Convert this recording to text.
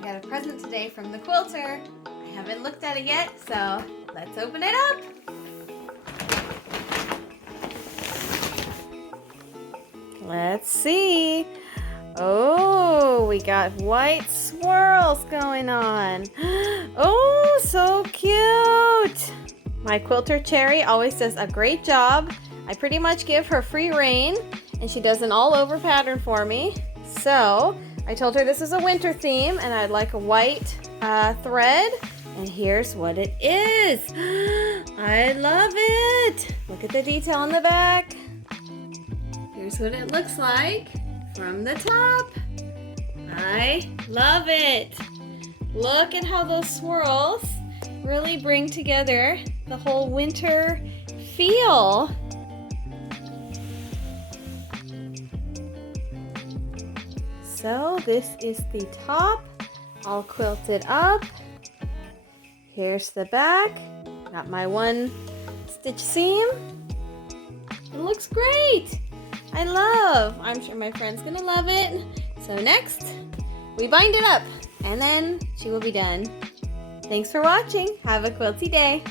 I got a present today from the quilter. I haven't looked at it yet, so let's open it up. Let's see. Oh, we got white swirls going on. Oh, so cute. My quilter Cherry always does a great job. I pretty much give her free rein and she does an all over pattern for me. So I told her this is a winter theme and I'd like a white thread. And here's what it is. I love it. Look at the detail on the back. Here's what it looks like from the top. I love it. Look at how those swirls really bring together the whole winter feel. So this is the top, all quilted up. Here's the back. Got my one stitch seam. It looks great. I'm sure my friend's gonna love it. So next, we bind it up and then she will be done. Thanks for watching. Have a quilty day.